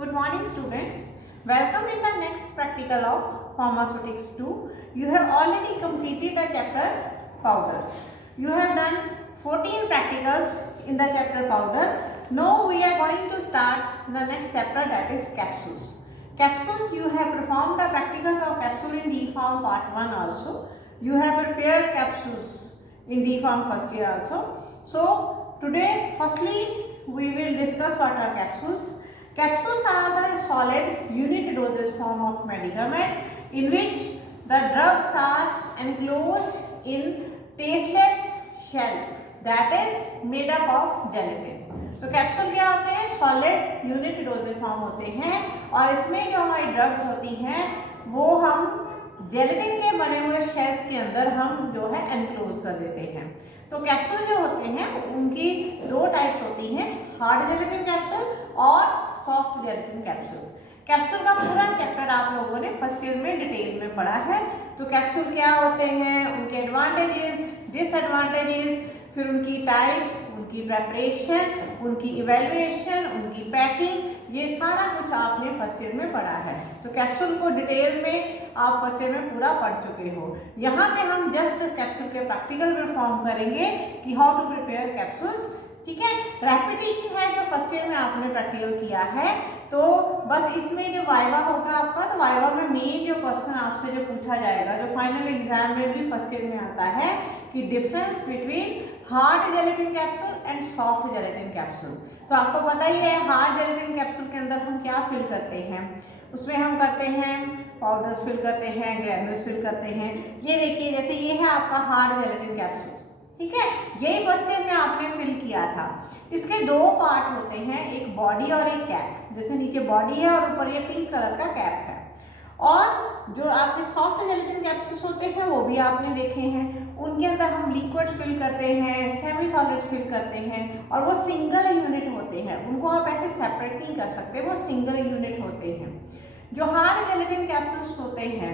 Good morning, students. Welcome in the next practical of Pharmaceutics 2. You have already completed the chapter powders. You have done 14 practicals in the chapter powder. Now we are going to start the next chapter, that is capsules. Capsules, you have performed the practicals of capsule in D Pharm part 1 also. You have prepared capsules in D Pharm first year also. So today firstly we will discuss what are capsules. Capsules are the solid unit dosage form of medicament in which the drugs are enclosed in tasteless shell that is made up of gelatin. तो capsule क्या होते हैं? Solid unit doses form होते हैं और इसमें जो हमारी ड्रग्स होती हैं वो हम जेलेटिन के बने हुए शेल्स के अंदर हम जो है एनक्लोज कर देते हैं। तो कैप्सूल जो होते हैं उनकी दो टाइप्स होती हैं, हार्ड जेलेटिन कैप्सूल और सॉफ्ट जेलेटिन कैप्सूल। कैप्सूल का पूरा चैप्टर आप लोगों ने फर्स्ट ईयर में डिटेल में पढ़ा है। तो कैप्सूल क्या होते हैं, उनके एडवांटेजेस, डिसएडवांटेजेस, फिर उनकी टाइप्स, उनकी प्रेपरेशन, उनकी इवेल्युएशन, उनकी पैकिंग, ये सारा कुछ आपने फर्स्ट ईयर में पढ़ा है। तो कैप्सूल को डिटेल में आप फर्स्ट ईयर में पूरा पढ़ चुके हो। यहाँ पे हम जस्ट कैप्सूल के प्रैक्टिकल परफॉर्म करेंगे कि हाउ टू प्रिपेयर कैप्सूल्स। ठीक है, रेपिटेशन है जो फर्स्ट ईयर में आपने प्रैक्टिकल किया है। तो बस इसमें जो वाइवा होगा आपका, तो वाइवा में मेन जो क्वेश्चन आपसे जो पूछा जाएगा, जो फाइनल एग्जाम में भी फर्स्ट ईयर में आता है कि difference between hard gelatin capsule and soft gelatin capsule. तो आपको पता ही है हार्ड जेलेटिन कैप्सूल के अंदर हम क्या फिल करते हैं, उसमें हम करते हैं पाउडर्स फिल करते हैं, ग्रैन्यूल्स फिल करते हैं। ये देखिए जैसे ये है आपका हार्ड जेलेटिन कैप्सूल, ठीक है, यही फर्स्ट ईयर में आपने फिल किया था। इसके दो पार्ट होते हैं, एक बॉडी और एक कैप। जैसे नीचे बॉडी है और ऊपर ये पिंक कलर का कैप है। और जो आपके सॉफ्ट जेलेटिन कैप्सूल्स होते हैं वो भी आपने देखे हैं, उनके अंदर हम लिक्विड फिल करते हैं, सेमी सॉलिड फिल करते हैं और वो सिंगल यूनिट होते हैं, उनको आप ऐसे सेपरेट नहीं कर सकते, वो सिंगल यूनिट होते हैं। जो हार्ड जेलेटिन कैप्सूल्स होते हैं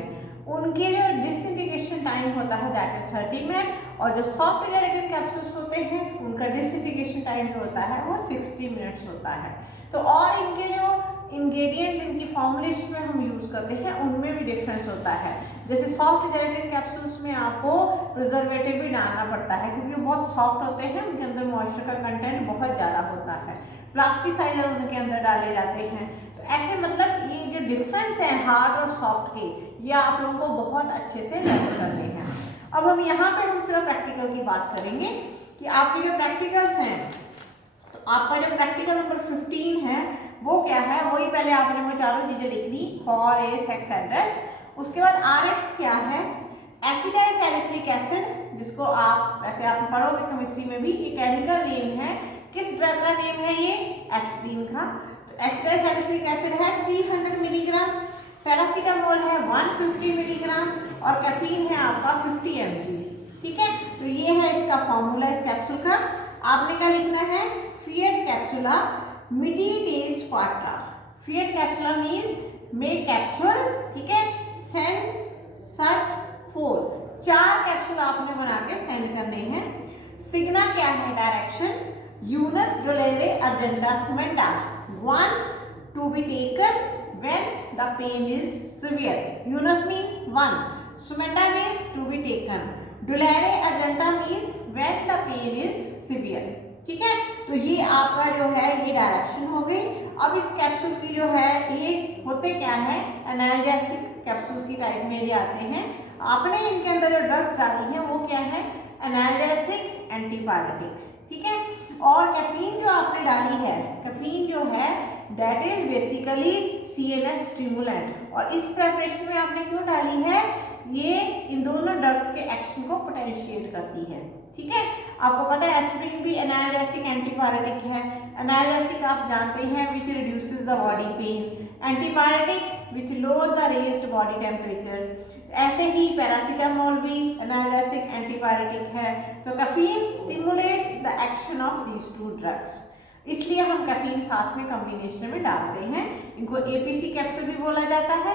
उनके जो डिसइंटीग्रेशन टाइम होता है दैट इज 30 मिनट और जो सॉफ्ट जेलेटिन कैप्सूल्स होते हैं उनका डिसइंटीग्रेशन टाइम जो होता है वो 60 मिनट्स होता है। तो और इनके जो इंग्रेडिएंट इनकी फॉर्मुलेशन में हम यूज करते हैं उनमें भी डिफरेंस होता है। जैसे सॉफ्ट जेलेटिन कैप्सूल्स में आपको प्रिजर्वेटिव भी डालना पड़ता है क्योंकि बहुत सॉफ्ट होते हैं, उनके अंदर मॉइस्चर का कंटेंट बहुत ज़्यादा होता है, प्लास्टिसाइजर उनके अंदर डाले जाते हैं। तो ऐसे मतलब ये जो डिफरेंस है हार्ड और सॉफ्ट के, ये आप लोगों को बहुत अच्छे से लर्न करने हैं। अब हम यहाँ पे हम सिर्फ प्रैक्टिकल की बात करेंगे कि आपके जो प्रैक्टिकल्स हैं, तो आपका जो प्रैक्टिकल नंबर 15 है वो क्या है, वही पहले आपने वो चारों चीजें लिखनी, फॉर ए सेक्स एड्रेस। उसके बाद RX क्या है, एसिटाइल सैलिसिलिक एसिड, जिसको आप वैसे आप पढ़ोगे केमिस्ट्री में भी, ये केमिकल नेम है, किस ड्रग का नेम है, ये एस्पिरिन का। तो एसिटाइल सैलिसिलिक एसिड है 300 मिलीग्राम, पैरासीटामोल है 150 मिलीग्राम और कैफीन है आपका 50 mg। ठीक है, तो ये है इसका फॉर्मूला इस कैप्सूल का। आपने क्या लिखना है, फिएट कैप्सूला मिटिडेज क्वाट्रा। फिएट कैप्सूला मींस मेक कैप्सूल, ठीक है, सेंड सच 4, 4 कैप्सूल आपने बना के सेंड करने हैं। सिग्ना क्या है, डायरेक्शन, यूनस डोलेरे अर्जेंटा सुमेंडा 1 to be taken when the pain is severe. Unus means 1, Sumenda means to be taken, Dulere Argenta means when the pain is severe. ठीक है, तो ये आपका जो है ये डायरेक्शन हो गई। अब इस कैप्सूल की जो है ये होते क्या है, एनाल्जेसिक कैप्सूल्स की टाइप में ये आते हैं। आपने इनके अंदर जो ड्रग्स डाली है वो क्या है, एनाल्जेसिक एंटीपायरेटिक। ठीक है, और कैफीन जो आपने डाली है, कैफीन जो है that is basically CNS stimulant. और इस प्रेपरेशन में आपने क्यों डाली है, ये इन दोनों ड्रग्स के एक्शन को पोटेंशिएट करती है। ठीक है, आपको पता है एस्पिरिन भी एनाल्जेसिक एंटीपायरेटिक है। एनाल्जेसिक आप जानते हैं which reduces the body pain, antipyretic which lowers the raised body temperature. ऐसे ही पैरासीटामोल भी एनाल्जेसिक एंटीपायरेटिक है। तो caffeine stimulates the action of these two drugs, इसलिए हम कैफीन साथ में कॉम्बिनेशन में डालते हैं। इनको APC कैप्सूल भी बोला जाता है।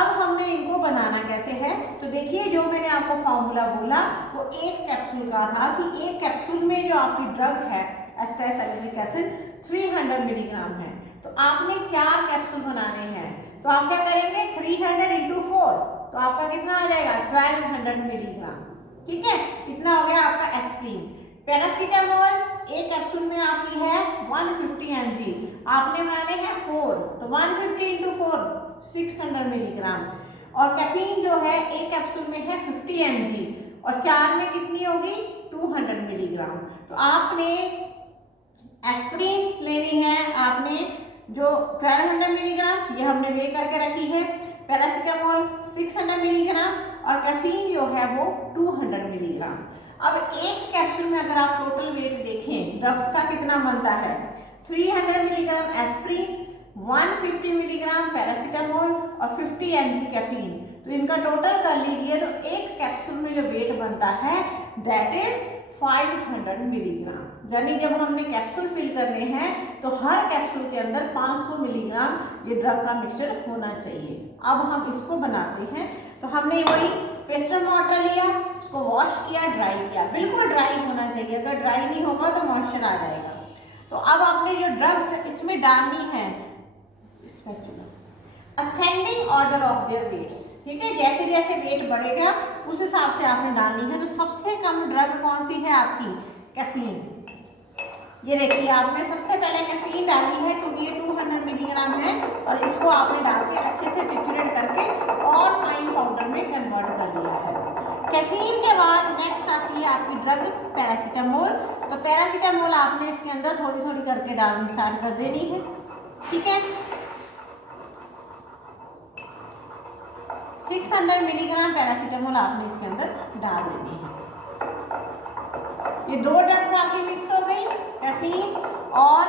अब हमने इनको बनाना कैसे है, तो देखिए जो मैंने आपको फॉर्मूला बोला वो एक कैप्सूल का था कि एक कैप्सूल में जो आपकी ड्रग है एसिटाइल सैलिसिलिक एसिड 300 मिलीग्राम है। तो आपने 4 कैप्सूल बनाने हैं, तो आप क्या करेंगे 300 इंटू 4, तो आपका कितना आ जाएगा 1200 मिलीग्राम। ठीक है, इतना हो गया आपका एस्प्रिन। पैरासीटामोल एक कैप्सूल में आपकी है 150 mg, आपने बनाने हैं 4, तो 150 इंटू 4 600 मिलीग्राम। और कैफीन जो है एक कैप्सूल में है 50 mg और 4 में कितनी होगी 200 मिलीग्राम। तो आपने एस्प्रिन लेनी है, आपने जो 1200 मिलीग्राम ये हमने वे करके रखी है, पैरासीटामोल 600 मिलीग्राम और कैफीन जो है वो 200 मिलीग्राम। अब एक कैप्सूल में अगर आप टोटल वेट देखें ड्रग्स का कितना बनता है, 300 मिलीग्राम एस्प्रिन, 150 मिलीग्राम पैरासीटामोल और 50 mg कैफीन, तो इनका टोटल कर लीजिए तो एक कैप्सूल में जो वेट बनता है दैट इज 500 मिलीग्राम। यानी जब हमने कैप्सूल फिल करने हैं तो हर कैप्सूल के अंदर 500 मिलीग्राम ये ड्रग का मिक्सचर होना चाहिए। अब हम इसको बनाते हैं, तो हमने वही पेस्टल वाटर लिया, उसको वॉश किया, ड्राई किया, बिल्कुल ड्राई होना चाहिए, अगर ड्राई नहीं होगा तो मॉइस्चर आ जाएगा। तो अब आपने जो ड्रग्स इसमें डालनी है ascending order of their weights, ठीक है, जैसे जैसे वेट बढ़ेगा उस हिसाब से आपने डालनी है। तो सबसे कम ड्रग कौन सी है आपकी कैफीन, ये देखिए आपने सबसे पहले कैफीन डाली है क्योंकि ये 200 मिलीग्राम है और इसको आपने डाल के अच्छे से ट्रिचुरेट करके और फाइन पाउडर में कन्वर्ट कर लिया है। कैफीन के बाद नेक्स्ट आती है आपकी ड्रग पैरासीटामोल। तो पैरासीटामोल आपने इसके अंदर थोड़ी थोड़ी करके डालनी स्टार्ट कर देनी है, ठीक है। 600 मिलीग्राम पैरासीटामोल आपने इसके अंदर डाल देनी है। ये दो ड्रग्स आपकी मिक्स हो गई, कैफीन और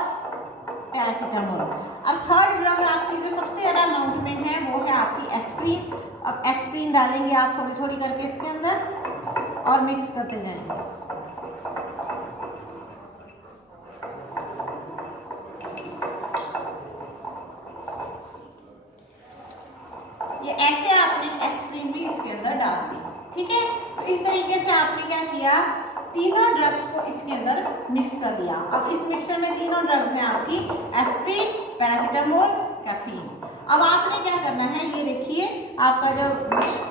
पैरासीटामोल। अब थर्ड ड्रग आपकी जो सबसे ज़्यादा अमाउंट में है वो है आपकी एस्प्रिन। अब एस्प्रिन डालेंगे आप थोड़ी थोड़ी करके इसके अंदर और मिक्स करते जाएंगे। ये ऐसे आपने एस्प्रिन भी इसके अंदर डाल दी, ठीक है। तो इस तरीके से आपने क्या किया, तीनों ड्रग्स को इसके अंदर मिक्स कर दिया। अब इस मिक्सचर में तीनों ड्रग्स हैं आपकी एस्प्रिन, पैरासीटामोल, कैफीन। अब आपने क्या करना है, ये देखिए आपका जो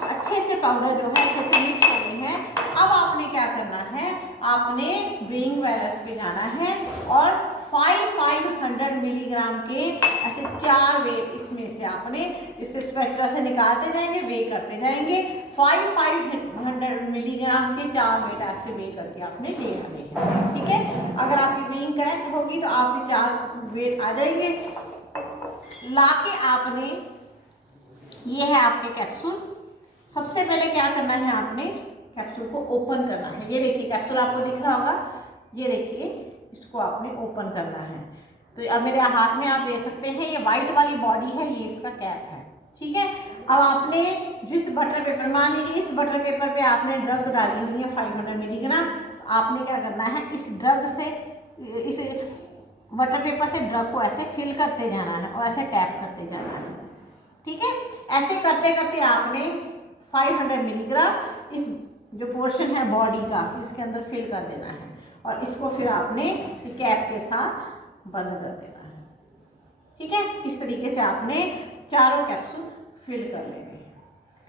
अच्छे से पाउडर जो है अच्छे से मिक्स हो गई है। अब आपने क्या करना है, आपने वेइंग बैलेंस पे जाना है और 500 मिलीग्राम के ऐसे 4 वेट इसमें से आपने इस स्पैचुला से निकालते जाएंगे, वे करते जाएंगे। 500 मिलीग्राम के 4 वेट आपसे वे करके आपने ले आने हैं, ठीक है। अगर आपकी वेइंग करेक्ट होगी तो आपके 4 वेट आ जाएंगे। लाके आपने, ये है आपके कैप्सूल। सबसे पहले क्या करना है, आपने कैप्सूल को ओपन करना है। ये देखिए कैप्सूल आपको दिख रहा होगा, ये देखिए इसको आपने ओपन करना है। तो अब मेरे हाथ में आप ले सकते हैं, ये व्हाइट वाली बॉडी है, ये इसका कैप है, ठीक है। अब आपने जिस बटर पेपर, मान लीजिए इस बटर पेपर पे आपने ड्रग डाली हुई है 500 मिलीग्राम, तो आपने क्या करना है, इस ड्रग से, इस बटर पेपर से ड्रग को ऐसे फिल करते जाना है और ऐसे टैप करते जाना है, ठीक है। ऐसे करते करते आपने 500 मिलीग्राम इस जो पोर्शन है बॉडी का इसके अंदर फिल कर देना है और इसको फिर आपने कैप के साथ बंद कर देना है, ठीक है। इस तरीके से आपने चारों कैप्सूल फिल कर लेंगे,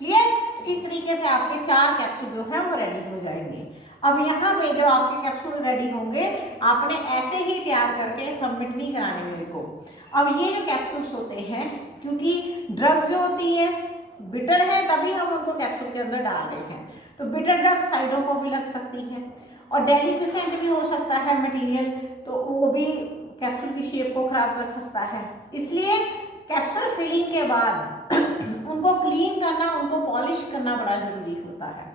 क्लियर। इस तरीके से आपके 4 कैप्सूल जो है वो रेडी हो जाएंगे। अब यहाँ पे जो आपके कैप्सूल रेडी होंगे आपने ऐसे ही तैयार करके सबमिट नहीं कराने मेरे को। अब ये जो कैप्सूल्स होते हैं, क्योंकि ड्रग जो होती है बिटर है तभी हम उनको कैप्सूल के अंदर डाल रहे हैं, तो बिटर ड्रग साइडों को भी लग सकती है और डेलिकेसेंट भी हो सकता है मटेरियल, तो वो भी कैप्सूल की शेप को खराब कर सकता है। इसलिए कैप्सूल फिलिंग के बाद उनको क्लीन करना, उनको पॉलिश करना बड़ा जरूरी होता है।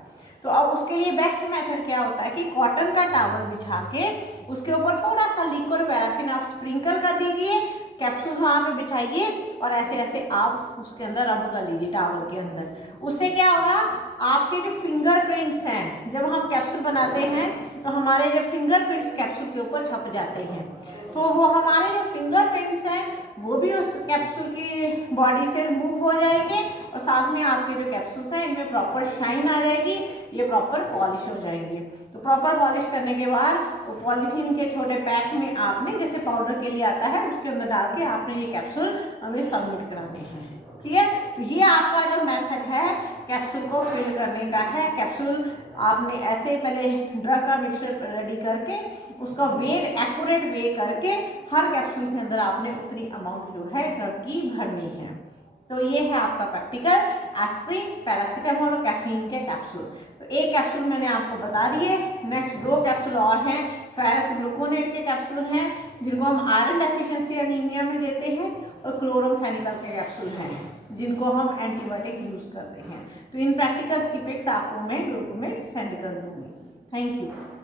तो अब उसके लिए बेस्ट मेथड क्या होता है कि कॉटन का टॉवल बिछा के उसके ऊपर थोड़ा सा लिक्विड पैराफिन आप स्प्रिंकल कर दीजिए, कैप्सूल्स वहाँ पे बिछाइए और ऐसे ऐसे आप उसके अंदर रब कर लीजिए टॉवल के अंदर। उससे क्या होगा, आपके जो फिंगरप्रिंट्स हैं, जब हम कैप्सूल बनाते हैं तो हमारे जो फिंगरप्रिंट्स कैप्सूल के ऊपर छप जाते हैं, तो वो हमारे जो फिंगरप्रिंट्स हैं वो भी उस कैप्सूल की बॉडी से रिमूव हो जाएंगे और साथ में आपके जो कैप्सूल्स हैं इनमें प्रॉपर शाइन आ जाएगी। ये प्रॉपर पॉलिश हो जाएंगे। तो प्रॉपर पॉलिश करने के बाद वो पॉलीथीन के छोटे पैक में आपने जैसे पाउडर के लिए आता है उसके अंदर डाल के आपने ये कैप्सूल हमें सबमिट कराने हैं। ठीक है, तो ये आपका जो मेथड है कैप्सूल को फिल करने का है। कैप्सूल आपने ऐसे पहले ड्रग का मिक्सचर रेडी करके उसका वेट एक्यूरेट वे करके हर कैप्सूल के अंदर आपने उतनी अमाउंट जो है ड्रग की भरनी है। तो ये है आपका प्रैक्टिकल एस्प्रिन, पैरासीटामोल और कैफीन के कैप्सूल। तो एक कैप्सूल मैंने आपको बता दिए। नेक्स्ट 2 कैप्सूल और हैं, फेरस ग्लूकोनेट के कैप्सूल हैं जिनको हम आयरन डेफिशिएंसी एनीमिया में देते हैं, और क्लोरोफेनिकल के कैप्सूल हैं जिनको हम एंटीबायोटिक यूज करते हैं। तो इन प्रैक्टिकल्स की पिक्स आपको मैं ग्रुप में सेंड कर दूंगी। Thank you.